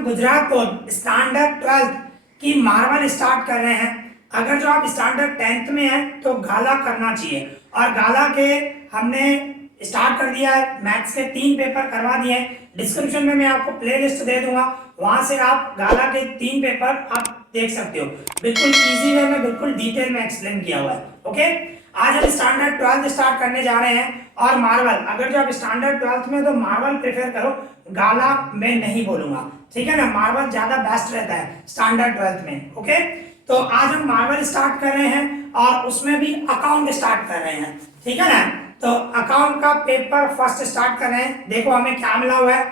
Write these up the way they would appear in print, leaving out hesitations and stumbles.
हम Gujarat board standard 12th की Marvel start कर रहे हैं। अगर जो आप स्टैंडर्ड 10th में हैं तो गाला करना चाहिए, और गाला के हमने स्टार्ट कर दिया है। मैथ्स के 3 पेपर करवा दिए हैं। डिस्क्रिप्शन में मैं आपको प्लेलिस्ट दे दूंगा, वहां से आप गाला के 3 पेपर आप देख सकते हो। बिल्कुल इजी वे में, बिल्कुल डिटेल में एक्सप्लेन किया हुआ है। ओके, आज हम स्टैंडर्ड 12th स्टार्ट करने जा रहे हैं। और मार्वल, अगर जो आप स्टैंडर्ड 12th में तो मार्वल प्रेफर करो, गाला मैं नहीं बोलूंगा, ठीक है ना। मार्वल ज्यादा बेस्ट रहता है स्टैंडर्ड 12th में। ओके, तो आज हम मार्वल स्टार्ट कर रहे हैं और उसमें भी अकाउंट स्टार्ट कर रहे हैं, ठीक है ना। तो अकाउंट का पेपर फर्स्ट स्टार्ट कर रहे हैं। देखो हमें क्या मिला हुआ है।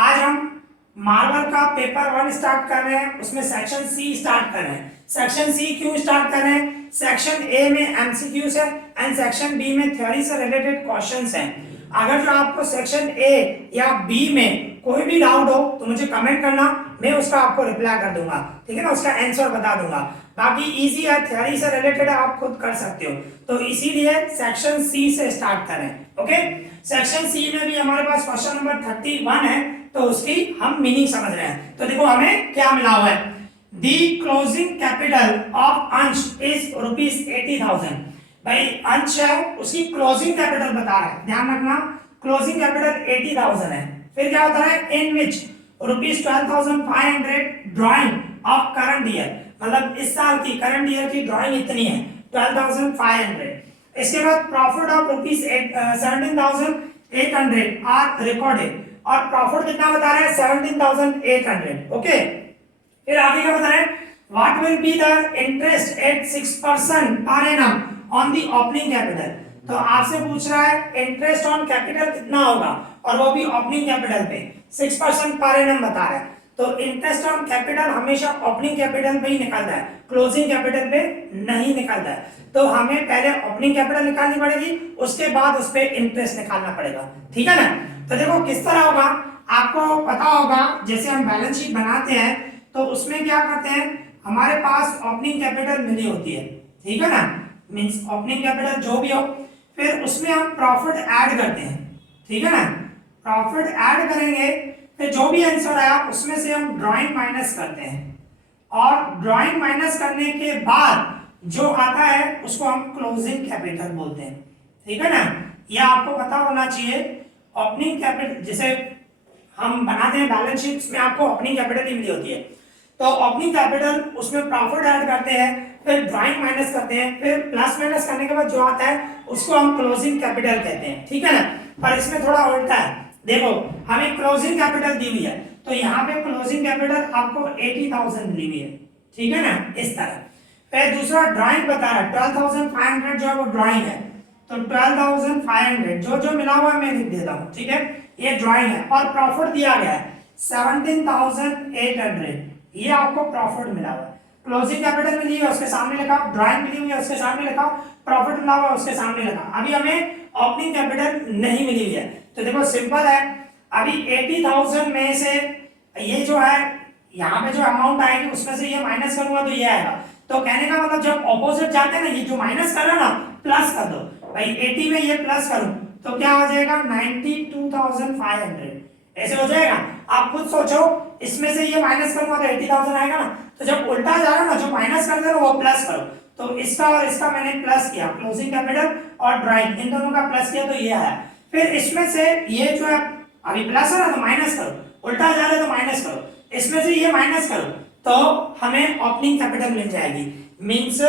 आज हम मार्वल का पेपर 1 स्टार्ट कर रहे हैं, उसमें सेक्शन सी स्टार्ट कर रहे हैं। सेक्शन सी क्यों स्टार्ट कर रहे हैं? सेक्शन ए में एमसीक्यूज है एंड सेक्शन बी में थ्योरी से रिलेटेड क्वेश्चंस हैं। अगर जो आपको सेक्शन ए या बी में कोई भी डाउट हो तो मुझे कमेंट करना, मैं उसका आपको रिप्लाई कर दूंगा, ठीक है ना, उसका आंसर बता दूंगा। बाकी इजी है, थ्योरी से रिलेटेड है, आप खुद कर सकते हो। तो इसीलिए सेक्शन सी से स्टार्ट करें। ओके, सेक्शन सी में भी हमारे पास क्वेश्चन नंबर 31 है, तो उसकी हम मीनिंग समझ रहे हैं। तो देखो हमें क्या मिला हुआ है। दी क्लोजिंग कैपिटल ऑफ अंश इज ₹80,000। भाई अंश है, उसकी क्लोजिंग कैपिटल बता रहा है, ध्यान रखना। क्लोजिंग कैपिटल 80,000 है। फिर क्या होता है, इन विच ₹12,500 ड्राइंग ऑफ करंट ईयर, मतलब इस साल की करंट ईयर की ड्राइंग इतनी है 12,500। इसके बाद प्रॉफिट ऑफ ₹17,800 आर रिकॉर्डेड, और प्रॉफिट कितना बता रहा है 17,800। ओके, फिर आगे क्या बता रहे हैं, what will be the interest eight 6% per annum on the opening capital. तो आपसे पूछ रहा है इंटरेस्ट ऑन कैपिटल कितना होगा, और वो भी ओपनिंग कैपिटल पे 6% पर एनम बता रहा है। तो इंटरेस्ट ऑन कैपिटल हमेशा ओपनिंग कैपिटल पे ही निकलता है, क्लोजिंग कैपिटल पे नहीं निकलता है। तो हमें पहले ओपनिंग कैपिटल निकालनी पड़ेगी, उसके बाद उस पे इंटरेस्ट निकालना पड़ेगा, ठीक है ना। तो देखो किस तरह होगा, आपको पता होगा, जैसे हम बैलेंस शीट बनाते हैं तो उसमें क्या करते हैं, हमारे पास ओपनिंग कैपिटल मिली होती है, ठीक है ना, मींस ओपनिंग कैपिटल जो भी हो, फिर उसमें हम प्रॉफिट ऐड करते हैं, ठीक है ना। प्रॉफिट ऐड करेंगे, फिर जो भी आंसर आया उसमें से हम ड्राइंग माइनस करते हैं, और ड्राइंग माइनस करने के बाद जो आता है उसको हम क्लोजिंग कैपिटल बोलते हैं, ठीक है ना। यह आपको पता होना चाहिए। ओपनिंग कैपिटल जैसे हम बनाते हैं बैलेंस शीट में, आपको ओपनिंग कैपिटल ही मिली होती है, तो ओपनिंग कैपिटल उसमें प्रॉफिट ऐड करते हैं, फिर ड्राइंग माइनस करते हैं, फिर प्लस माइनस करने के बाद जो आता है उसको हम क्लोजिंग कैपिटल कहते हैं, ठीक है ना। पर इसमें थोड़ा उल्टा है। देखो हमें क्लोजिंग कैपिटल दी हुई है, तो यहाँ पे क्लोजिंग कैपिटल आपको 80,000 मिली हुई है, ठीक है ना, इस तरह। फिर दूसरा ड्राइंग बता रहा है 12,500 जो है वो ड्राइंग है, तो 12,500 जो जो मिला हुआ है मैं लिख देता हूँ, ठीक है, ये ड्राइंग है। और प्रॉफिट दिया गया है 17,800, ये आपको प्रॉफिट मिला हुआ है। क्लोजिंग कैपिटल मिली है उसके सामने लिखा, ड्राइंग मिली हुई है उसके सामने लिखा, प्रॉफिट मिला हुआ है उसके सामने लिखा। अभी हमें ओपनिंग कैपिटल नहीं मिली हुई है, तो देखो सिंपल है। अभी 80,000 में से ये जो है यहाँ पे जो अमाउंट आएगी उसमें से ये माइनस करूंगा तो ये आएगा। तो कहने का मतलब जब ऑपोजिट जाते हैं ना, ये जो माइनस कर रहा है ना प्लस कर दो। भाई 80 में ये प्लस करूं तो क्या हो जाएगा 92,500, ऐसे हो जाएगा। आप खुद सोचो, इसमें से ये माइनस करूंगा तो 80,000 आएगा ना, तो जब उल्टा जा रहा है ना, जो माइनस कर दे रहा वो प्लस करो। तो इसका और इसका मैंने प्लस किया, क्लोजिंग कैपिटल और ड्राइंग इन दोनों का प्लस किया तो ये आया। फिर इसमें से ये जो है अभी प्लस है ना तो माइनस करो, उल्टा जा रहा है तो माइनस करो, इसमें से ये माइनस करो तो हमें ओपनिंग कैपिटल मिल जाएगी। मींस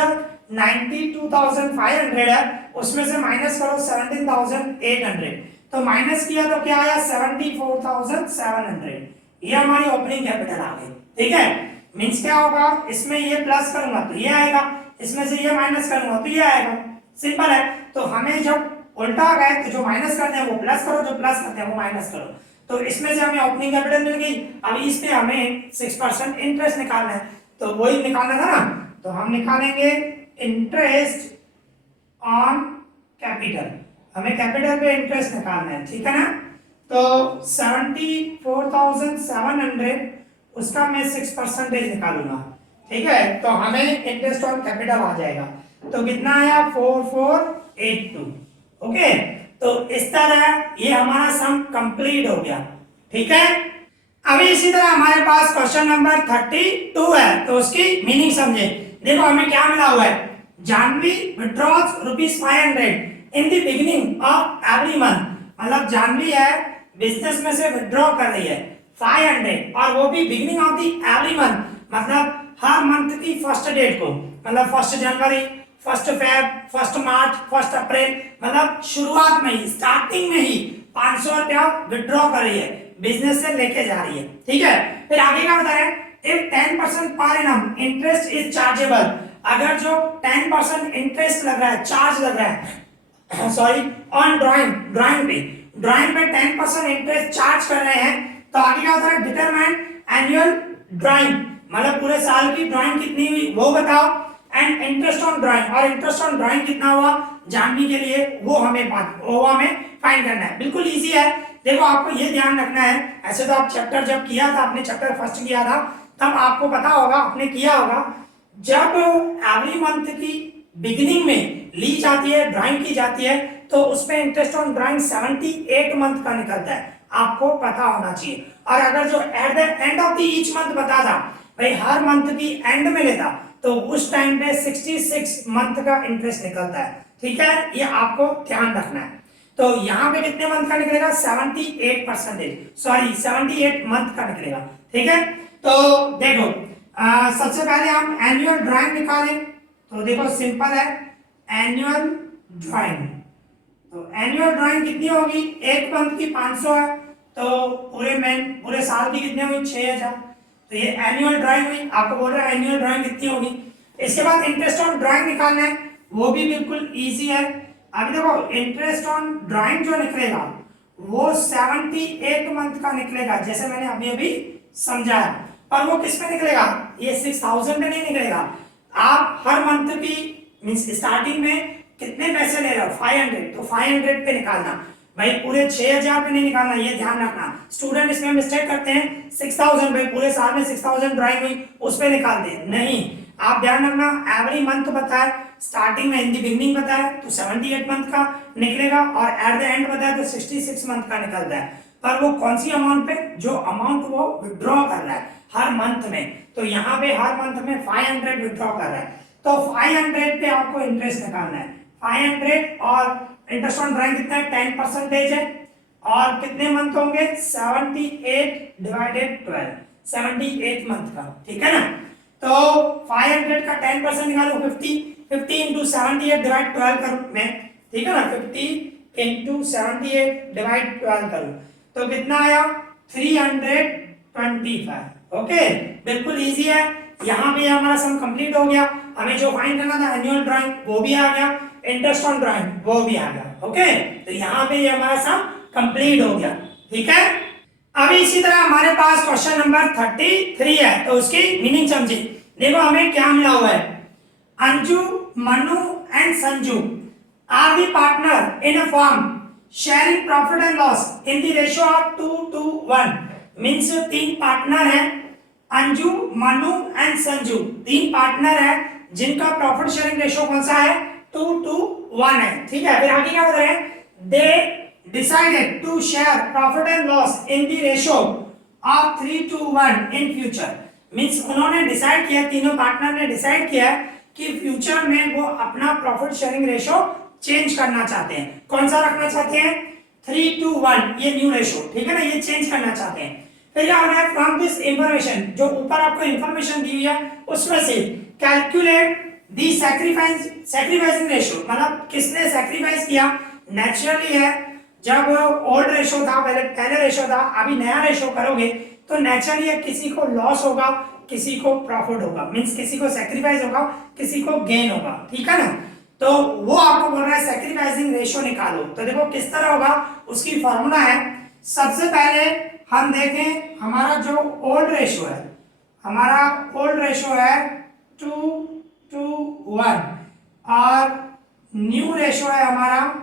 92,500 है, उसमें से माइनस करो 17,800, तो माइनस किया तो क्या आया 74,700, ये हमारी ओपनिंग कैपिटल आ गई, ठीक है। मींस क्या होगा, इसमें ये प्लस करूंगा तो ये आएगा, इसमें से ये माइनस करूंगा तो ये आएगा, सिंपल है। तो हमें जब उल्टा आ गए तो जो माइनस करते हैं वो प्लस करो, जो प्लस करते हैं वो माइनस करो। तो इसमें से हमें ओपनिंग कैपिटल मिल गई। अब इसमें हमें 6% इंटरेस्ट निकालना है, तो वही निकालना था ना, तो हम निकालेंगे इंटरेस्ट ऑन कैपिटल, हमें कैपिटल पे इंटरेस्ट निकालना है, ठीक है ना। तो 74,700 उसका मैं 6% निकालूंगा, ठीक है, तो हमें इंटरेस्ट ऑन कैपिटल आ जाएगा। तो कितना आया 4482। ओके, तो इस तरह ये हमारा सम कंप्लीट हो गया, ठीक है। अभी इसी तरह हमारे पास क्वेश्चन नंबर 32 है, तो उसकी मीनिंग समझे। देखो हमें क्या मिला हुआ है, Janvi withdraws ₹500 in the beginning of every month. मतलब जानवी है बिजनेस में से विड्रॉ कर रही है 500 और वो भी beginning of the every month, मतलब हर मंथ की फर्स्ट डेट को, मतलब 1 जनवरी, 1 फेब, 1 मार्च, 1 अप्रैल, मतलब शुरुआत में ही, स्टार्टिंग में ही 500 रुपया विड्रॉ कर रही है, बिजनेस से लेके जा रही है। ठीक है, फिर आगे क्या बता रहे हैं, if 10% per annum interest is chargeable, अगर जो 10% इंटरेस्ट लग रहा है, चार्ज लग रहा है सॉरी ऑन ड्राइंग पे 10% इंटरेस्ट चार्ज कर रहे हैं, तो आगे क्या होता है, डिटरमाइन एनुअल ड्राइंग, मतलब पूरे साल की ड्राइंग कितनी हुई वो बताओ, एंड इंटरेस्ट ऑन ड्राइंग, और इंटरेस्ट ऑन ड्राइंग कितना हुआ जानने के लिए वो हमें फाइंड करना है। बिल्कुल इजी है। देखो आपको ये ध्यान रखना है, ऐसे तो आप चैप्टर जब किया था, आपने चैप्टर फर्स्ट किया था, तब आपको पता होगा, आपने किया होगा, जब एवरी मंथ की बिगिनिंग में ली जाती है, ड्राइंग की जाती है, तो उसमें इंटरेस्ट ऑन ड्राइंग 78 मंथ का निकलता है, आपको पता होना चाहिए। और अगर जो at the end of the each month बता था, भाई हर मंथ की एंड में लेता, तो उस टाइम पे 66 मंथ का इंटरेस्ट निकलता है। ठीक है, ये आपको ध्यान रखना है। तो यहाँ पे कितने मंथ का निकलेगा, 78 मंथ का निकलेगा। ठीक है, तो देखो सबसे पहले हम एनुअल ड्राइंग निकालें, तो देखो सिंपल है, एनुअल ड्राइंग, तो एनुअल ड्राइंग कितनी होगी, एक मंथ की 500 है, तो पूरे साल की कितनी हुई 6000, तो ये एनुअल ड्राइंग हुई। आपको बोल रहा है एनुअल ड्राइंग कितनी होगी। इसके बाद इंटरेस्ट ऑन ड्राइंग निकालना है, वो भी बिल्कुल इजी है। अभी देखो इंटरेस्ट ऑन ड्राइंग जो निकलेगा वो 78 मंथ का निकलेगा, जैसे मैंने अभी अभी समझाया, और वो किस पे निकलेगा, ये 6000 पे नहीं निकलेगा। आप हर मंथ की मींस स्टार्टिंग में कितने पैसे ले रहे हो, 500, तो 500 पे निकालना, भाई पूरे 6000 पे नहीं निकालना, ये ध्यान रखना। स्टूडेंट इसमें मिस्टेक करते हैं, 6000 भाई पूरे साल में 6000 ड्राइंग हुई उस पे निकाल दे, नहीं, आप ध्यान रखना, एवरी मंथ बताए, स्टार्टिंग में इन द बिगिनिंग बताया तो 78 मंथ का निकलेगा, और एट द एंड बताया तो 66 मंथ का निकलता है। पर वो कौन सी अमाउंट पे, जो अमाउंट वो विड्रॉ कर रहा है हर मंथ में, तो यहाँ पे हर मंथ में 500 विड्रॉ कर रहा है, तो 500 पे आपको इंटरेस्ट निकालना है, 500, और इंटरेस्ट ऑन ड्राइंग कितना है, 10% है, और कितने मंथ होंगे, 78 डिवाइडेड 12, 78 मंथ का। ठीक है ना, तो 500 का 10% निकालो, 50 इंटू 78 डिवाइड 12 करूं मैं, ठीक है ना, 50 इंटू 78 डिवाइड 12 करूं, तो कितना आया, 325। ओके, बिल्कुल इजी है। यहाँ पे हमारा सम कंप्लीट हो गया, हमें जो फाइंड करना था एनुअल ड्राइंग वो भी आ गया, इंटरेस्ट ऑन ड्राइंग वो भी आ गया। ओके, तो यहाँ पे ये हमारा सम कंप्लीट हो गया। ठीक है, अभी इसी तरह हमारे पास क्वेश्चन नंबर 33 है, तो उसकी मीनिंग समझिए। देखो हमें क्या मिला हुआ है, Anju, Manu and Sanju are the partner in a firm sharing profit and loss in the ratio of 2:1, means 3 partner हैं, अंजू, मनु एंड संजू 3 पार्टनर हैं, जिनका प्रॉफिट शेयरिंग रेशियो कौन सा है, 2:1 है। ठीक है, फिर आगे क्या बता रहे हैं, दे decided to share profit and loss in the ratio of 3:1 in future, means उन्होंने डिसाइड किया, तीनों पार्टनर ने डिसाइड किया कि फ्यूचर में वो अपना प्रॉफिट शेयरिंग रेशियो चेंज करना चाहते हैं। कौन सा रखना चाहते हैं, 3:1, ये न्यू रेशियो, ठीक है ना, ये चेंज करना चाहते हैं। फिर क्या होना है, फ्रॉम दिस इंफॉर्मेशन, जो ऊपर आपको इंफॉर्मेशन दी हुई है उसमें से कैलकुलेट दी सैक्रिफाइसिंग रेशियो, मतलब किसने सैक्रिफाइस किया, नेचुरली है, जब ओल्ड रेशो था, पहले रेशो था, अभी नया रेशो करोगे तो नेचुरली किसी को लॉस होगा, किसी को प्रॉफिट होगा, मींस किसी को सैक्रिफाइस होगा, किसी को गेन होगा। ठीक है ना, तो वो आपको बोल रहा है सैक्रिफाइसिंग रेशो निकालो। तो देखो किस तरह होगा, उसकी फॉर्मूला है, सबसे पहले हम देखें हमारा जो ओल्ड रेशो है, हमारा ओल्ड रेशो है 2:1, और न्यू रेशो है हमारा,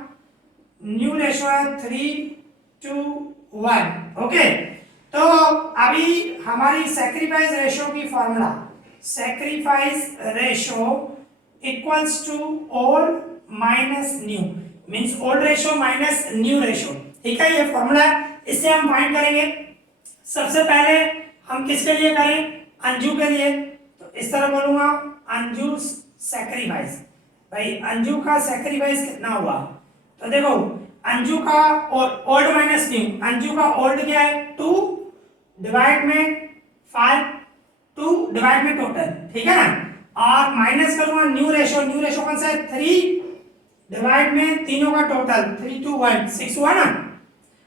न्यू रेशो है 3:1। ओके, तो अभी हमारी सैक्रिफाइस रेशो की formula, sacrifice ratio equals to old minus new, means old ratio minus new ratio. ठीक है, ये फॉर्मूला है, इससे हम फाइंड करेंगे सबसे पहले हम किसके लिए करें, अंजू के लिए, तो इस तरह बोलूंगा अंजू सैक्रिफाइस। भाई अंजू का सैक्रिफाइस कितना हुआ, तो देखो अंजू का ओल्ड माइनस न्यू, अंजू का ओल्ड क्या है 2 डिवाइड में 5, 2 डिवाइड में टोटल, ठीक है ना, और माइनस करूंगा न्यू रेशो, न्यू रेशो कौन सा है 3 डिवाइड में तीनों का टोटल 3 2 1 6 हुआ ना,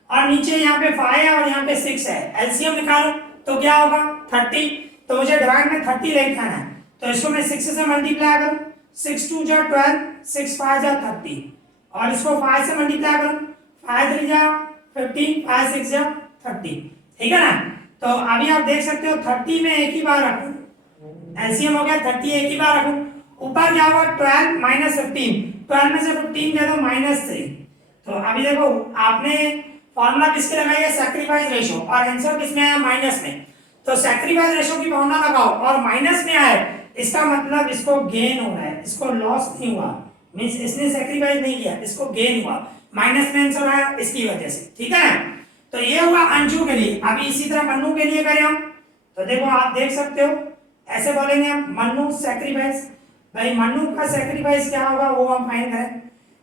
और नीचे यहाँ पे 5 है और यहाँ पे 6 है, एलसीएम निकालो तो क्या होगा 30, तो मुझे डिवाइड में 30 लेके आना है, तो इसको मैं 6 से मल्टीप्लाई करूं, 6 2 जा 12, 6 5 जा 30, और इसको 5 से मल्टीप्लाई करूं, 5 3 जा 15, 5 6 जा 30, ठीक है ना। तो अभी आप देख सकते हो 30 में एक ही बार रखूं, एलसीएम हो गया 30 एक ही बार रखूं, ऊपर क्या होगा 12 माइनस 15, 12 में से 15 दे दो -3, तो अभी देखो आपने फॉर्मूला किसके लगाई है सैक्रिफाइस रेशो, और आंसर किसमें आया माइनस में, तो सैक्रिफाइस रेशो की फॉर्मूला लगाओ और माइनस में आए, इसका मतलब इसको गेन हो रहा है, इसको लॉस नहीं हुआ, मींस इसने सैक्रिफाइस नहीं किया, इसको गेन हुआ, माइनस में आंसर आया इसकी वजह से, ठीक है। तो ये हुआ अंजू के लिए। अभी इसी तरह मन्नू के लिए करें हम, तो देखो आप देख सकते हो ऐसे बोलेंगे हम मन्नू सैक्रिफाइस, भाई मन्नू का सैक्रिफाइस क्या होगा वो हम फाइंड करें,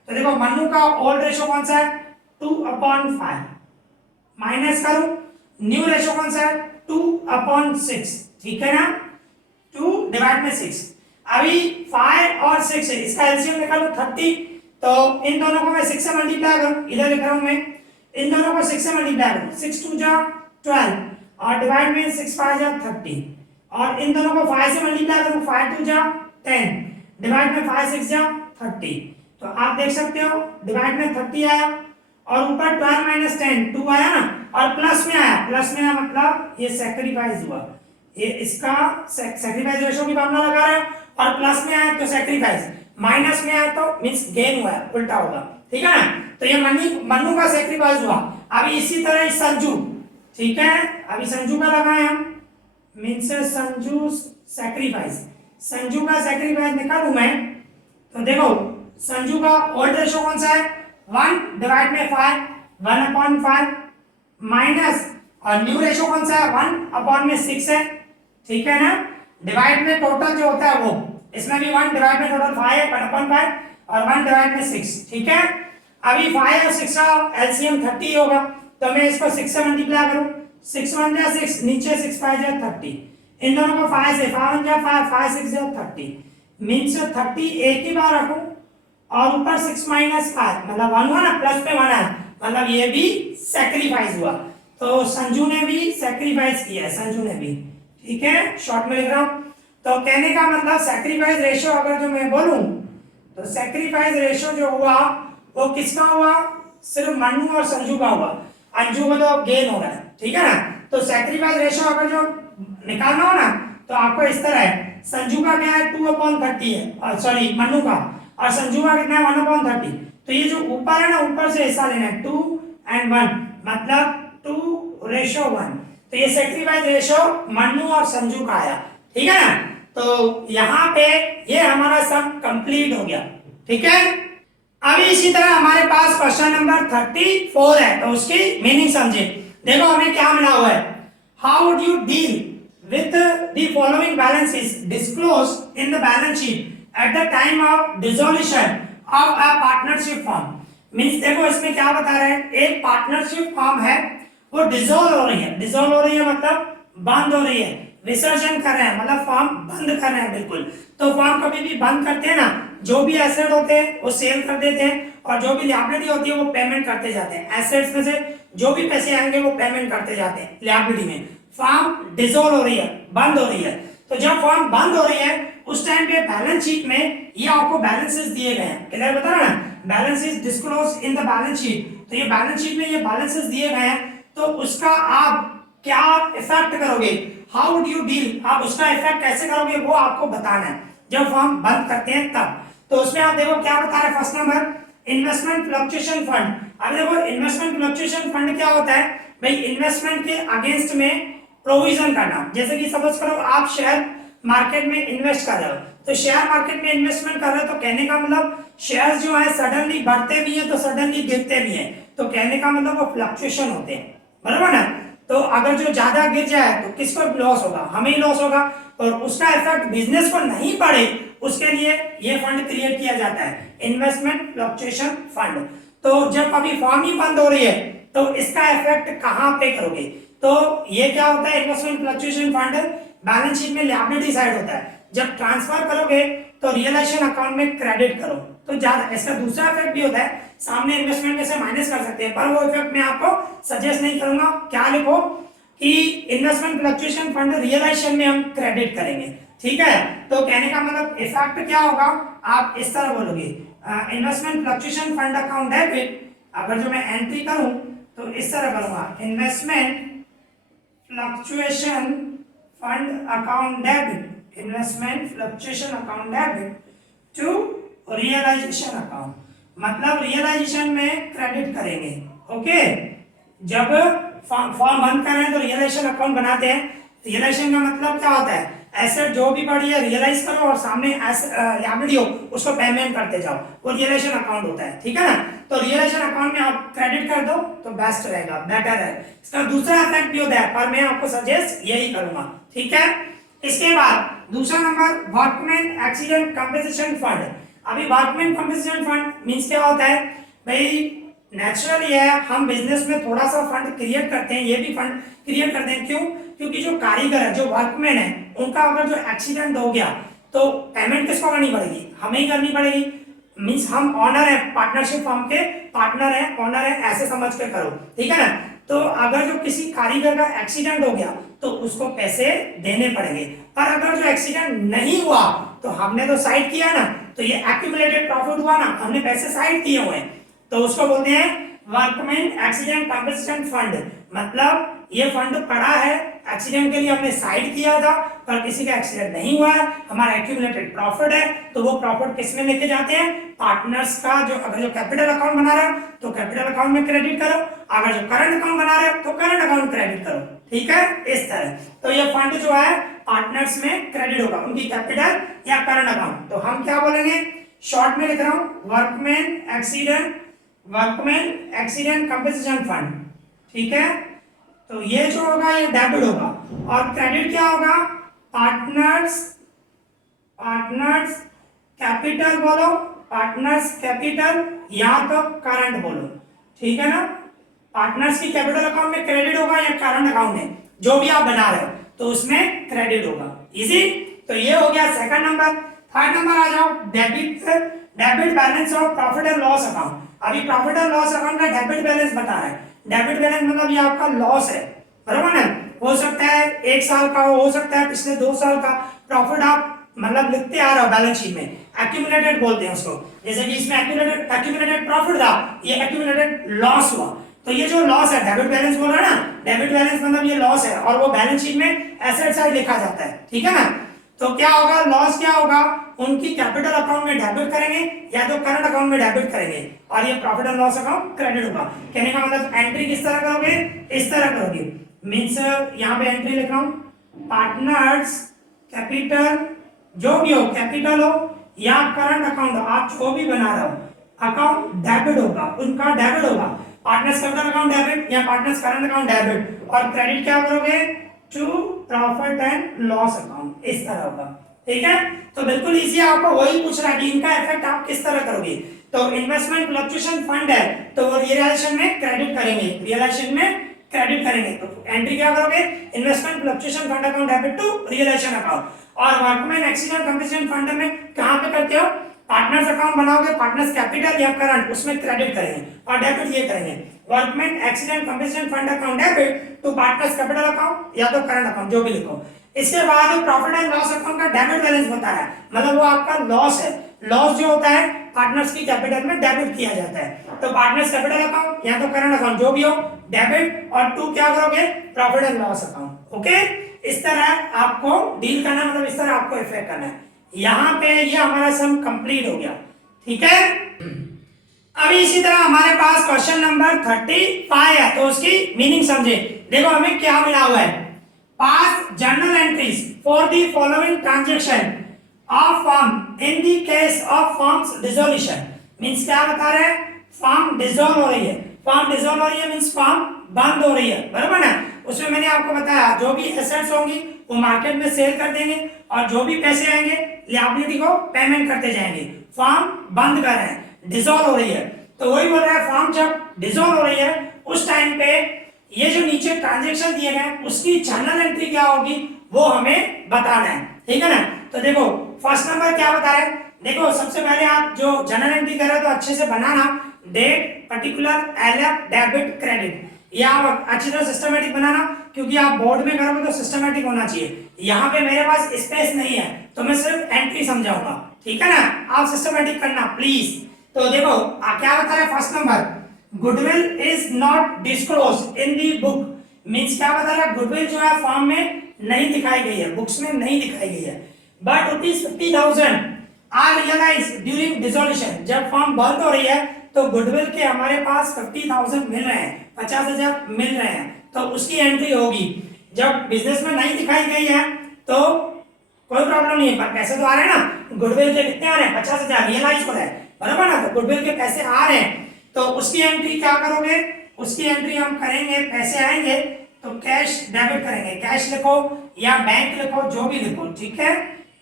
तो देखो मन्नू का ओल्ड रेशो कौन सा है 2/5, माइनस करूं न्यू रेशो कौन सा है 2/6, ठीक है ना, 2 डिवाइड में 6, अभी 5 और 6 है, इसका एलसीएम निकालो 30, तो इन दोनों को मैं 6 से मल्टीप्लाई करूं, इधर लिख रहा हूं मैं, इन दोनों को 6 से मल्टीप्लाई करूं, 6 2 जा 12 और डिवाइड में 6 5 जा 30, और इन दोनों को 5 से मल्टीप्लाई करूं, 5 2 जा 10 डिवाइड में 5 6 जा 30, तो आप देख सकते हो डिवाइड में 30 आया, और ऊपर 12 माइनस 10 2 आया ना, और प्लस में आया, प्लस में आया मतलब ये सैक्रिफाइस हुआ, ये इसका सैक्रिफाइस रेशो की फॉर्मूला लगा रहे हैं, और प्लस में आया तो सैक्रिफाइस, माइनस में आया तो मींस गेन हुआ है, उल्टा होगा, ठीक है ना। तो ये मन्नू का सैक्रिफाइस हुआ। अभी इसी तरह संजू, ठीक है, अभी संजू का लगाए हम, मींस संजू सैक्रिफाइस, संजू का सैक्रिफाइस निकालूं मैं, तो देखो संजू का ओल्ड रेशो कौन सा है 1 डिवाइड में 5, 1/5 माइनस, और न्यू रेशो कौन सा है 1/6 है, ठीक है ना, डिवाइड में टोटल जो होता है वो, इसमें भी 1 डिवाइड में टोटल 5 है 1/5 और 1 डिवाइड में 6, ठीक है। अभी 5 और 6 का एलसीएम 30 होगा, तो मैं इसको 6 से मल्टीप्लाई करूं, 6 1 जा 6, नीचे 6 5 जा 30, इन दोनों को 5 से 5 1 जा 5, 5 6 जा 30, मींस 30 एक ही बार रखूं, और ऊपर 6 माइनस 5 मतलब 1 हुआ ना, प्लस में 1 है, मतलब ये भी सैक्रिफाइस हुआ, तो संजू ने भी सैक्रिफाइस किया है, संजू ने भी, ठीक है, शॉर्ट में लिख रहा हूं। तो कहने का मतलब सैक्रिफाइस रेशो अगर जो मैं बोलूं, तो सैक्रिफाइस रेशो जो हुआ वो किसका हुआ, सिर्फ मन्नू और संजू का हुआ, अंजू को तो गेन हो रहा है, ठीक है ना। तो सैक्रिफाइस रेशो अगर जो निकालना हो ना, तो आपको इस तरह है, संजू का क्या है 2/30 है, और सॉरी मन्नू का, और संजू का कितना है 1/30, तो ये जो ऊपर है ना, ऊपर से हिस्सा लेना है 2 and 1 मतलब 2:1, तो ये सैक्रिफाइस रेशो मन्नू और संजू का आया, ठीक है ना। तो यहाँ पे ये हमारा सम कंप्लीट हो गया, ठीक है। अभी इसी तरह हमारे पास क्वेश्चन नंबर 34 है, तो उसकी मीनिंग समझे। देखो हमें क्या मिला हुआ है, how would you deal with the following balances disclosed in the balance sheet at the time of dissolution of a partnership form. Means देखो इसमें क्या बता रहे हैं, एक पार्टनरशिप फॉर्म है वो डिसॉल्व हो रही है, डिसॉल्व हो रही है मतलब बंद हो रही है, विसर्जन कर रहे हैं मतलब फॉर्म बंद कर रहे हैं बिल्कुल। तो फॉर्म कभी भी बंद करते हैं ना, जो भी एसेट होते हैं वो सेल कर देते हैं, और जो भी लिएबिलिटी होती है वो पेमेंट करते जाते हैं, एसेट्स में से जो भी पैसे आएंगे वो पेमेंट करते जाते हैं लिएबिलिटी में। फॉर्म डिसॉल्व हो रही है, बंद हो रही है, तो जब फॉर्म बंद हो रही है उस टाइम पे बैलेंस शीट में ये आपको बैलेंसेस दिए गए हैं, क्लियर बता रहा ना, balances disclose in the balance sheet, तो ये बैलेंस शीट में ये बैलेंसेस दिए गए हैं, तो उसका आप क्या इफेक्ट करोगे, हाउ वुड यू डील, आप उसका इफेक्ट कैसे करोगे वो आपको बताना है जब फॉर्म बंद करते हैं तब। तो उसमें आप देखो क्या बता रहे हैं, first number investment fluctuation fund. अब देखो इन्वेस्टमेंट फ्लक्चुएशन फंड क्या होता है भाई, इन्वेस्टमेंट के अगेंस्ट में प्रोविजन करना। जैसे कि सपोज करो आप शेयर मार्केट में इन्वेस्ट कर रहे हो, तो शेयर मार्केट में इन्वेस्टमेंट कर रहे हो, तो कहने का मतलब शेयर्स जो है सडनली बढ़ते भी है तो सडनली गिरते भी हैं, तो कहने का मतलब वो फ्लक्चुएशन होते हैं, बराबर ना। तो अगर जो ज्यादा गिर जाए तो किसको लॉस होगा, हमें ही लॉस होगा, और उसका इफेक्ट बिजनेस को नहीं पड़े उसके लिए ये फंड क्रिएट किया जाता है, इन्वेस्टमेंट फ्लक्चुएशन फंड। तो जब अभी फॉर्म ही बंद हो रही है तो इसका इफेक्ट कहां पे करोगे, तो ये क्या होता है, investment fluctuation fund balance sheet में लिएबिलिटी साइड होता है, जब ट्रांसफर करोगे तो रियलाइजेशन अकाउंट में क्रेडिट करो तो ज्यादा, इसका दूसरा इफेक्ट भी होता है, सामने इन्वेस्टमेंट में से माइनस कर सकते हैं, पर वो इफेक्ट मैं आपको सजेस्ट नहीं करूंगा। क्या लिखो कि इन्वेस्टमेंट फ्लक्चुएशन फंड रियलाइजेशन में हम क्रेडिट करेंगे, ठीक है। तो कहने का मतलब इफेक्ट क्या होगा, आप इस तरह बोलोगे investment fluctuation fund account debit, अगर जो मैं एंट्री करूं तो इस तरह करूंगा, investment fluctuation fund account debit, investment fluctuation account debit to realisation account, मतलब रियलाइजेशन में क्रेडिट करेंगे। ओके, जब फॉर्म बंद कर रहे हैं तो रियलाइजेशन अकाउंट बनाते हैं, रियलाइजेशन का मतलब क्या होता है, एसेट जो भी पड़ी है रियलाइज करो और सामने लिएबिलिटी हो उसको पेमेंट करते जाओ, वो रियलाइजेशन अकाउंट होता है, ठीक है ना। तो रियलाइजेशन अकाउंट में आप क्रेडिट कर दो तो बेस्ट रहेगा, बेटर है। इसका दूसरा इफेक्ट भी होता है पर मैं आपको सजेस्ट यही करूंगा, ठीक है। इसके बाद दूसरा number workman accident compensation fund. अभी वर्कमैन कंपनसेशन फंड मींस क्या होता है भाई, नेचुरली है हम बिजनेस में थोड़ा सा फंड क्रिएट करते हैं, ये भी फंड क्रिएट करते हैं, क्यों, क्योंकि जो कारीगर है, जो वर्कमैन है, उनका अगर जो एक्सीडेंट हो गया तो पेमेंट किसको करनी पड़ेगी, हमें ही करनी पड़ेगी, मींस हम ऑनर है, पार्टनरशिप फर्म के पार्टनर है, ऑनर है, ऐसे समझ के करो, ठीक है ना। तो अगर जो किसी कारीगर का एक्सीडेंट हो गया तो उसको पैसे देने पड़ेंगे, पर अगर जो एक्सीडेंट नहीं हुआ तो हमने तो साइड किया ना, तो ये एक्यूमुलेटेड प्रॉफिट हुआ ना, हमने पैसे साइड किए हुए हैं, तो उसको बोलते हैं वर्कमैन एक्सीडेंट कंपनसेशन फंड, मतलब ये फंड पड़ा है, एक्सीडेंट के लिए हमने साइड किया था पर किसी का एक्सीडेंट नहीं हुआ है, हमारा एक्यूमुलेटेड प्रॉफिट है, तो वो प्रॉफिट किस में लेके जाते हैं, पार्टनर्स का, जो अगर जो कैपिटल अकाउंट बना रहे हो तो कैपिटल अकाउंट में क्रेडिट करो, अगर जो करंट अकाउंट बना रहे हो तो करंट अकाउंट क्रेडिट करो, ठीक है, इस तरह। तो ये फंड जो है पार्टनर्स में क्रेडिट होगा, उनकी कैपिटल या करंट अकाउंट, तो हम क्या बोलेंगे, शॉर्ट में लिख रहा हूं वर्कमैन एक्सीडेंट कंपनसेशन फंड, ठीक है। तो ये जो होगा ये डेबिट होगा, और क्रेडिट क्या होगा, पार्टनर्स कैपिटल बोलो, पार्टनर्स कैपिटल या तो करंट बोलो, ठीक है ना। पार्टनर्स की कैपिटल अकाउंट में क्रेडिट होगा या करंट अकाउंट में, जो भी आप बना रहे हो तो उसमें क्रेडिट होगा, इजी। तो ये हो गया सेकंड नंबर। थर्ड नंबर आ जाओ, debit balance of profit and loss account. अभी प्रॉफिट एंड लॉस अकाउंट का डेबिट बैलेंस बता रहा है, डेबिट बैलेंस मतलब ये आपका लॉस है, बराबर ना, हो सकता है 1 साल का हो सकता है पिछले 2 साल का प्रॉफिट आप मतलब लिखते आ रहे हो बैलेंस शीट में, एक्यूमुलेटेड बोलते हैं उसको, जैसे कि इसमें एक्यूमुलेटेड प्रॉफिट था, ये एक्यूमुलेटेड लॉस हुआ, तो ये जो लॉस है डेबिट बैलेंस बोल रहा है ना, डेबिट बैलेंस मतलब ये लॉस है और वो बैलेंस शीट में एसेट साइड लिखा जाता है, ठीक है ना। तो क्या होगा, लॉस क्या होगा, उनकी कैपिटल अकाउंट में डेबिट करेंगे या तो करंट अकाउंट में डेबिट करेंगे, और ये profit and loss account credit होगा। कहने का मतलब एंट्री किस तरह करोगे, इस तरह करोगे, मींस यहाँ पे एंट्री लिख रहा हूं, पार्टनर्स कैपिटल, जो भी हो कैपिटल हो या करंट अकाउंट हो, आप जो भी बना रहे हो अकाउंट डेबिट होगा, उनका डेबिट होगा, पार्टनर्स कैपिटल अकाउंट डेबिट या पार्टनर्स करंट अकाउंट डेबिट, और क्रेडिट क्या करोगे, to profit and loss account, इस तरह होगा, ठीक है। तो बिल्कुल इजी है, आपको वही पूछ रहा है कि इनका इफेक्ट आप किस तरह करोगे। तो इन्वेस्टमेंट फ्लक्चुएशन फंड है तो वो रियलाइजेशन में क्रेडिट करेंगे, रियलाइजेशन में क्रेडिट करेंगे, तो एंट्री क्या करोगे, investment fluctuation fund account debit to realisation account. और वर्कमैन एक्सीडेंट कंपनसेशन फंड में कहां पे करते हो, पार्टनर्स अकाउंट बनाओगे, पार्टनर्स कैपिटल या करंट उसमें क्रेडिट करेंगे और डेबिट ये करेंगे, workman accident compensation fund account debit to partners capital account या तो करंट अकाउंट, जो भी लिखो। इसके बाद प्रॉफिट एंड लॉस अकाउंट का डेबिट बैलेंस बता रहा है, मतलब वो आपका लॉस है, लॉस जो होता है पार्टनर्स की कैपिटल में डेबिट किया जाता है, तो पार्टनर्स कैपिटल अकाउंट या तो करंट अकाउंट जो भी हो डेबिट, और टू क्या करोगे, profit and loss account, okay. इस तरह आपको डील करना, मतलब इस तरह आपको इफेक्ट करना है। यहाँ पे ये हमारा सम कंप्लीट हो गया, ठीक है। अभी इसी तरह हमारे पास क्वेश्चन नंबर 35 है, तो उसकी मीनिंग समझे। देखो हमें क्या मिला हुआ है, पास journal entries for the following transaction of firm in the case of firms dissolution. Means क्या बता रहे हैं, फर्म डिसॉल्व हो रही है, फर्म डिसॉल्व हो रही है मींस फर्म बंद हो रही है, बराबर ना। उसमें मैंने आपको बताया जो भी एसेट्स होंगी वो मार्केट में सेल कर देंगे और जो भी पैसे आएंगे लिएबिलिटी को पेमेंट करते जाएंगे। फॉर्म बंद कर रहे हैं, डिसॉल्व हो रही है, तो वही बोल रहा है फॉर्म जब डिसॉल्व हो रही है उस टाइम पे ये जो नीचे ट्रांजेक्शन दिए गए उसकी जर्नल एंट्री क्या होगी वो हमें बताना है, ठीक है ना। तो देखो फर्स्ट नंबर क्या बता रहे हैं, देखो सबसे पहले आप जो जर्नल एंट्री कर रहे हो तो अच्छे से बनाना, date particular LF debit credit, ये आप अच्छी तरह सिस्टमेटिक बनाना क्योंकि आप बोर्ड में करोगे तो सिस्टमेटिक होना चाहिए। यहाँ पे मेरे पास स्पेस नहीं है तो मैं सिर्फ एंट्री समझाऊंगा, ठीक है ना, आप सिस्टमेटिक करना प्लीज। तो देखो क्या बता रहा है first number, goodwill is not disclose in the book, means क्या बता रहा है, गुडविल जो है फॉर्म में नहीं दिखाई गई है, बुक्स में नहीं दिखाई गई है, but ₹50,000 are realise during dissolution, जब फॉर्म बंद हो रही है तो गुडविल के हमारे पास 50,000 मिल रहे हैं, 50,000 मिल रहे हैं, तो उसकी एंट्री होगी। जब बिजनेस में नहीं दिखाई गई है तो कोई प्रॉब्लम नहीं है, पर पैसे तो आ रहे हैं ना, गुडविल के कितने आ रहे हैं, 50,000 रियलाइज हो रहा है, बराबर ना, तो गुडविल के पैसे आ रहे हैं, तो उसकी एंट्री क्या करोगे, उसकी एंट्री हम करेंगे, पैसे आएंगे तो कैश डेबिट करेंगे, कैश लिखो या बैंक लिखो जो भी लिखो, ठीक है,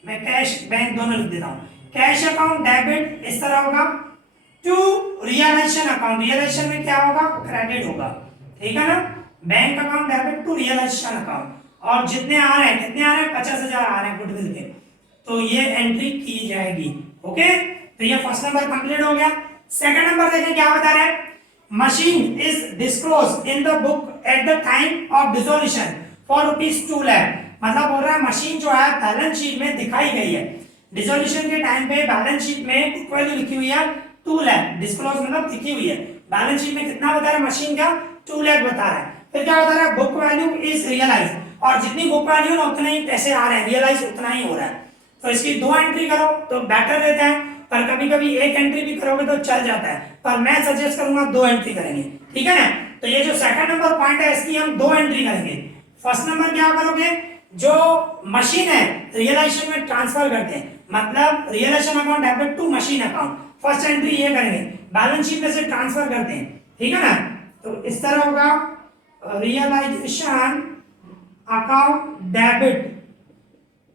मैं कैश बैंक दोनों लिख देता हूँ। कैश अकाउंट डेबिट इस तरह होगा टू रियलाइजेशन अकाउंट, रियलाइजेशन में क्या होगा, क्रेडिट होगा, ठीक है ना, bank account debit to realisation account, और जितने आ रहे हैं, कितने आ रहे हैं, 50,000 आ रहे हैं गुडविल के, तो ये एंट्री की जाएगी। ओके, तो ये फर्स्ट नंबर कंप्लीट हो गया। सेकंड नंबर देखें क्या बता रहे हैं, machine is disclose in the book at the time of dissolution for ₹2 lakh, मतलब बोल रहा है मशीन जो है बैलेंस शीट में दिखाई गई है, डिसोल्यूशन के टाइम पे बैलेंस शीट में बुक वैल्यू लिखी हुई है 2 लाख, डिस्क्लोज मतलब दिखी हुई है, बैलेंस शीट में कितना बता रहा है, मशीन का 2 लाख बता रहा है, फिर क्या बता रहा है, बुक वैल्यू इज रियलाइज, और जितनी बुक वैल्यू ना उतने ही पैसे आ रहे हैं, रियलाइज उतना ही हो रहा है, तो इसकी 2 एंट्री करो तो बेटर रहता है, पर कभी कभी एक एंट्री भी करोगे तो चल जाता है, पर मैं सजेस्ट करूंगा 2 एंट्री करेंगे, ठीक है ना। तो ये जो सेकंड नंबर पॉइंट है इसकी हम 2 एंट्री करेंगे। फर्स्ट नंबर क्या करोगे, जो मशीन है रियलाइजेशन में ट्रांसफर करते हैं, मतलब realisation account debit to machine account, first entry ये करेंगे, बैलेंस शीट में से ट्रांसफर करते हैं, ठीक है ना, तो इस तरह होगा realisation account debit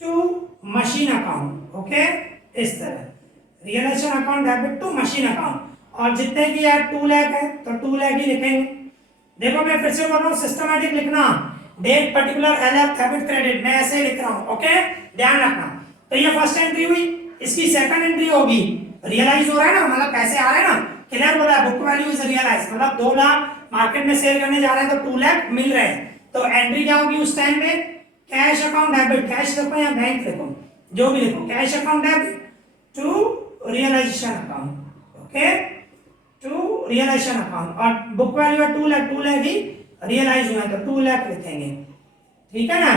to machine account, okay, इस तरह realisation account debit to machine account, और जितने की यार 2 लाख है तो 2 लाख ही लिखेंगे। देखो मैं फिर से बोल रहा हूँ सिस्टमैटिक लिखना, date particular LF debit credit, मैं ऐसे लिख रहा हूँ, ओके, ध्यान रखना। तो ये फर्स्ट एंट्री हुई, इसकी सेकंड एंट्री होगी, रियलाइज हो रहा है ना, मतलब पैसे आ रहे हैं ना, क्लियर बोला है, बुक वैल्यू इज रियलाइज, मतलब 2 लाख मार्केट में सेल करने जा रहे हैं तो 2 लाख मिल रहे हैं, तो एंट्री क्या होगी उस टाइम पे, कैश अकाउंट डेबिट, कैश लिखो या बैंक लिखो जो भी लिखो, cash account debit to realisation account, okay, to realisation account, और बुक वैल्यू है 2 लाख, 2 लाख ही रियलाइज हुआ तो 2 लाख लिखेंगे, ठीक है ना।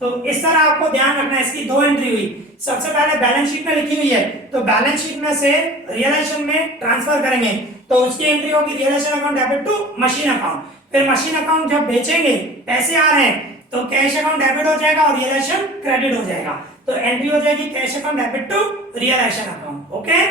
तो इस तरह आपको ध्यान रखना है, इसकी 2 एंट्री हुई, सबसे पहले बैलेंस शीट में लिखी हुई है तो बैलेंस शीट में से रियलाइजेशन में ट्रांसफर करेंगे तो उसकी एंट्री होगी realisation account debit to machine account, फिर मशीन अकाउंट जब बेचेंगे पैसे आ रहे हैं तो कैश अकाउंट डेबिट हो जाएगा और रियलाइजेशन क्रेडिट हो जाएगा, तो एंट्री हो जाएगी cash account debit to realisation account, okay,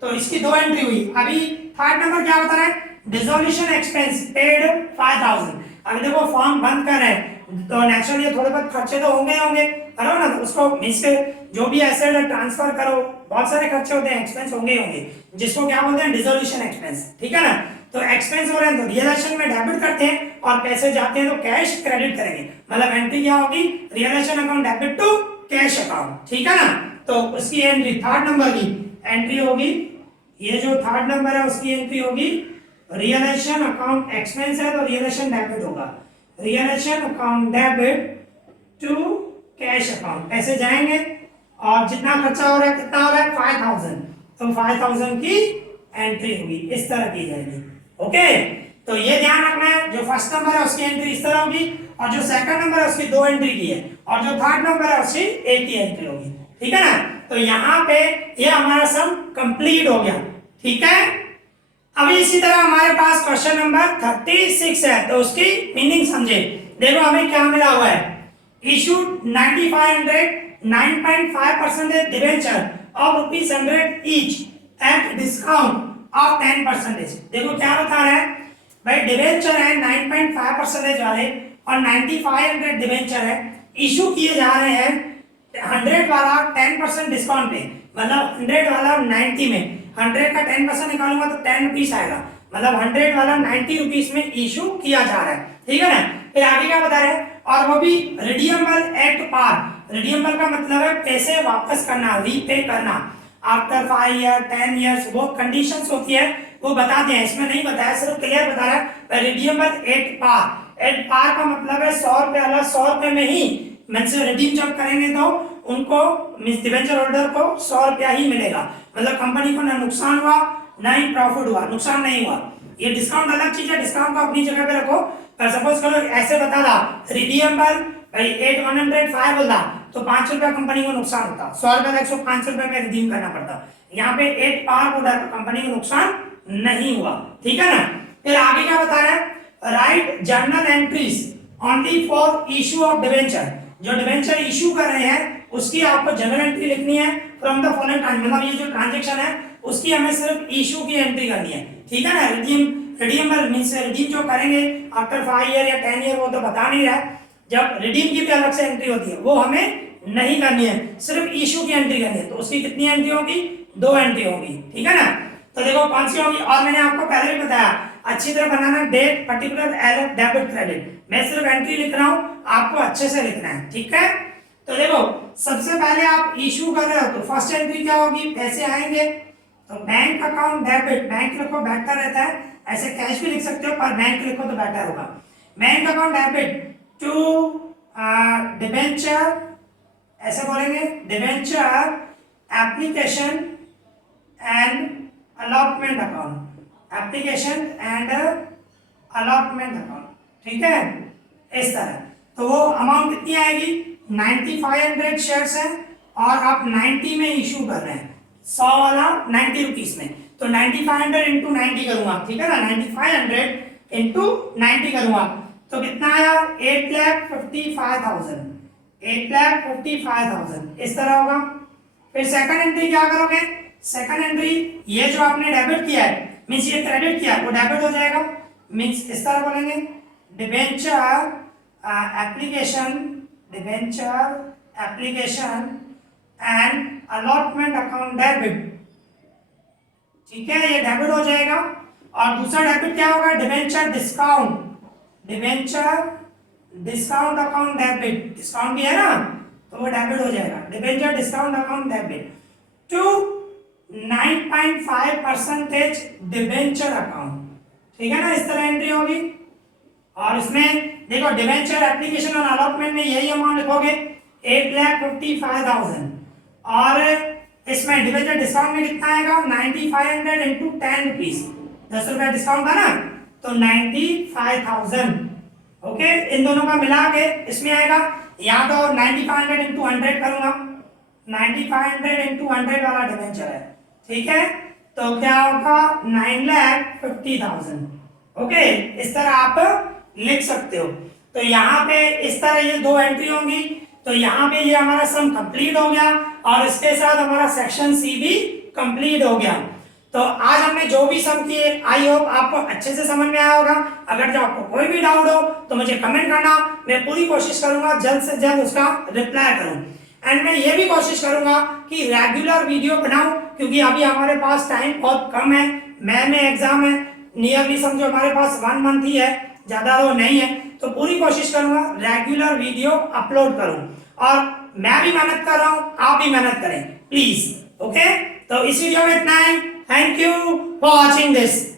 तो इसकी 2 एंट्री हुई। अभी थर्ड नंबर क्या बता रहा है, डिसोल्यूशन एक्सपेंस पेड 5,000, अभी देखो फॉर्म बंद कर रहे हैं तो नेचुरली थोड़े बहुत खर्चे तो होंगे होंगे, करो ना, तो उसको मींस के जो भी एसेट ट्रांसफर करो, बहुत सारे खर्चे होते हैं, एक्सपेंस होंगे होंगे, जिसको क्या बोलते हैं डिसोल्यूशन एक्सपेंस, ठीक है ना। तो एक्सपेंस हो रहे हैं तो रियलाइजेशन में डेबिट करते हैं और पैसे जाते हैं तो कैश क्रेडिट करेंगे, मतलब एंट्री क्या होगी, realisation account debit to cash account, ठीक है ना। तो उसकी एंट्री थर्ड नंबर की एंट्री होगी, ये जो थर्ड नंबर है उसकी एंट्री होगी रियलाइजेशन अकाउंट एक्सपेंस है तो रियलाइजेशन डेबिट होगा, realisation account debit to cash account, पैसे जाएंगे और जितना खर्चा हो रहा है कितना हो रहा है 5,000, तो 5,000 की एंट्री होगी, इस तरह की जाएगी, ओके। तो ये ध्यान रखना है, जो फर्स्ट नंबर है उसकी एंट्री इस तरह होगी और जो सेकंड नंबर है उसकी 2 एंट्री की है और जो थर्ड नंबर है उसकी एक ही एंट्री होगी, ठीक है ना। तो यहाँ पे ये हमारा सम कंप्लीट हो गया, ठीक है। अभी इसी तरह हमारे पास क्वेश्चन नंबर 36 है, तो उसकी मीनिंग समझे। देखो हमें क्या मिला हुआ है, issued 9500 9.5% debenture of ₹100 each at discount of 10%। देखो क्या बता रहा है भाई, डिबेंचर है 9.5% वाले और 9500 डिबेंचर है, इशू किए जा रहे हैं 100 वाला 10% डिस्काउंट पे, मतलब 100 वाला 90 में, 100 का 10% निकालूंगा तो 10 रुपीस आएगा, मतलब 100 वाला 90 रुपीस में इशू किया जा रहा है, ठीक है ना। फिर आगे क्या बता रहे हैं, और वो भी रिडीमेबल एट पार। रिडीमेबल का मतलब है पैसे वापस करना, रीपे करना आफ्टर 5 ईयर 10 ईयर्स, वो कंडीशंस होती है वो बताते हैं, इसमें नहीं बताया, सिर्फ क्लियर बता रहा है redeemable at par. At par का मतलब है 100 रुपए वाला 100 रुपए में ही मींस रिडीम जब करेंगे तो उनको मींस डिबेंचर होल्डर को 100 रुपया ही मिलेगा, मतलब कंपनी को ना नुकसान हुआ ना ही प्रॉफिट हुआ, नुकसान नहीं हुआ। ये डिस्काउंट अलग चीज है, डिस्काउंट को अपनी जगह पे रखो। पर सपोज करो ऐसे बता रहा रिडीमेबल भाई 8105 बोला तो 5 रुपया कंपनी को नुकसान होता, 100 रुपए का 105 रुपए में रिडीम करना पड़ता। यहाँ पे 8 पार बोला तो कंपनी को नुकसान नहीं हुआ, ठीक है ना। फिर आगे क्या बता रहे हैं, right journal entries only for issue of debenture. जो डिबेंचर इशू कर रहे हैं उसकी आपको जनरल एंट्री लिखनी है फ्रॉम द फॉलोइंग ट्रांजैक्शन, मतलब ये जो ट्रांजैक्शन है उसकी हमें सिर्फ इशू की एंट्री करनी है, ठीक है ना। रिडीमेबल मींस रिडीम जो करेंगे आफ्टर 5 ईयर या 10 ईयर वो तो बता नहीं रहा है, जब रिडीम की भी अलग से एंट्री होती है वो हमें नहीं करनी है, सिर्फ इशू की एंट्री करनी है। तो उसकी कितनी एंट्री होगी, 2 एंट्री होगी, ठीक है ना। तो देखो कौन सी होगी, और मैंने आपको पहले भी बताया अच्छी तरह बनाना, date particular LF debit credit, मैं सिर्फ एंट्री लिख रहा हूं, आपको अच्छे से लिखना है, ठीक है। तो देखो सबसे पहले आप इशू कर रहे हो तो फर्स्ट एंट्री क्या होगी, पैसे आएंगे तो बैंक अकाउंट डेबिट, बैंक लिखो बेटर रहता है, ऐसे कैश भी लिख सकते हो पर बैंक लिखो तो बेटर होगा। Bank account debit to debenture, ऐसे बोलेंगे debenture application and allotment account, application and allotment account, ठीक है इस तरह। तो वो अमाउंट कितनी आएगी, 9500 शेयर्स है और आप 90 में इशू कर रहे हैं, 100 वाला 90 रुपीस में, तो 9500 इंटू 90 करूंगा, ठीक है ना, 9500 इंटू 90 करूंगा तो कितना आया 8,55,000, 8,55,000 इस तरह होगा। फिर सेकंड एंट्री क्या करोगे, सेकंड एंट्री ये जो आपने डेबिट किया है मींस ये क्रेडिट किया वो डेबिट हो जाएगा, मींस इस तरह बोलेंगे debenture application, debenture application and allotment account debit, ठीक है ये डेबिट हो जाएगा। और दूसरा डेबिट क्या होगा, debenture discount, debenture discount account debit, discount भी है ना तो वो डेबिट हो जाएगा, debenture discount account debit to 9.5% debenture account, ठीक है ना इस तरह एंट्री होगी। और इसमें देखो डिबेंचर एप्लीकेशन और अलॉटमेंट में यही अमाउंट लिखोगे 8,55,000 और इसमें डिबेंचर डिस्काउंट में कितना आएगा 9500 इंटू 10 रुपीज, 10 रुपया डिस्काउंट था ना तो 95,000, ओके। इन दोनों का मिला के इसमें आएगा, या तो 9500 इंटू 100 करूंगा, 9500 इंटू 100 वाला डिबेंचर है, ठीक है तो क्या होगा 9,50,000, ओके इस तरह आप लिख सकते हो। तो यहाँ पे इस तरह ये 2 एंट्री होंगी, तो यहाँ पे ये हमारा सम कंप्लीट हो गया और इसके साथ हमारा सेक्शन सी भी कंप्लीट हो गया। तो आज हमने जो भी सम किए आई होप आपको अच्छे से समझ में आया होगा। अगर जो आपको कोई भी डाउट हो तो मुझे कमेंट करना, मैं पूरी कोशिश करूंगा जल्द से जल्द उसका रिप्लाई करूं। एंड मैं ये भी कोशिश करूंगा कि रेगुलर वीडियो बनाऊं क्योंकि अभी हमारे पास टाइम बहुत कम है, मई में एग्जाम है, नियरली समझो हमारे पास 1 मंथ ही है, ज्यादा तो नहीं है। तो पूरी कोशिश करूंगा रेगुलर वीडियो अपलोड करूं और मैं भी मेहनत कर रहा हूं, आप भी मेहनत करें प्लीज, ओके। तो इस वीडियो में इतना ही, thank you for watching this.